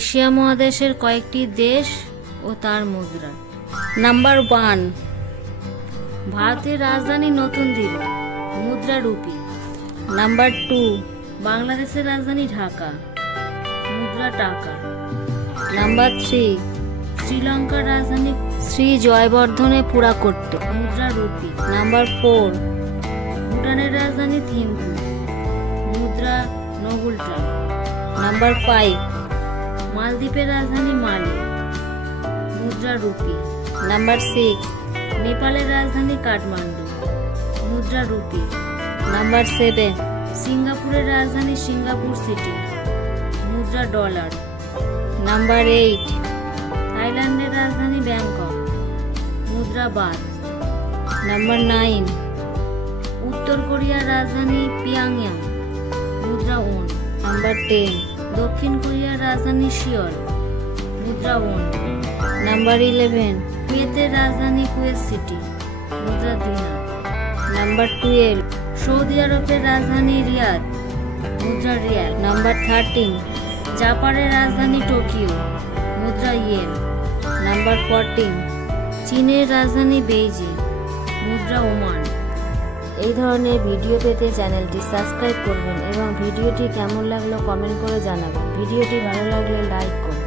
Asia মহাদেশের কয়েকটি দেশ ও তার মুদ্রা। নাম্বার 1, ভারতের রাজধানী নতুন দিল্লি, মুদ্রা রুপি। নাম্বার 2, বাংলাদেশের রাজধানী ঢাকা, মুদ্রা টাকা। নাম্বার 3, শ্রীলঙ্কার রাজধানী শ্রী জয়বর্ধনে পুরাকোট্টে, মুদ্রা রুপি। নাম্বার 4, ভুটানের রাজধানী থিম্পু, মুদ্রা নোগুলট্রাম। নাম্বার 5, মালদ্বীপের রাজধানী মালে, মুদ্রা রুপি। নাম্বার 6, নেপালের রাজধানী কাঠমান্ডু, মুদ্রা রুপি। নাম্বার 7, সিঙ্গাপুরের রাজধানী সিঙ্গাপুর সিটি, মুদ্রা ডলার। নাম্বার 8, থাইল্যান্ডের রাজধানী ব্যাংকক, মুদ্রা বাত। নাম্বার 9, উত্তর কোরিয়ার রাজধানী পিয়ংইয়ং, মুদ্রা ওন। নাম্বার 10, দক্ষিণ কোরিয়ার রাজধানী সিওল, মুদ্রা ওন। নাম্বার 11, কুয়েতের রাজধানী কুয়েত সিটি, মুদ্রা দিনার। নাম্বার 12, সৌদি আরবের রাজধানী রিয়াদ, মুদ্রা রিয়াল। নাম্বার 13, জাপানের রাজধানী টোকিও, মুদ্রা ইয়েন। নাম্বার 14, চীনের রাজধানী বেইজিং, মুদ্রা ওমান। এই ধরনের ভিডিও পেতে চ্যানেলটি সাবস্ক্রাইব করবেন এবং ভিডিওটি কেমন লাগলো কমেন্ট করে জানাবেন। ভিডিওটি ভালো লাগলে লাইক করুন।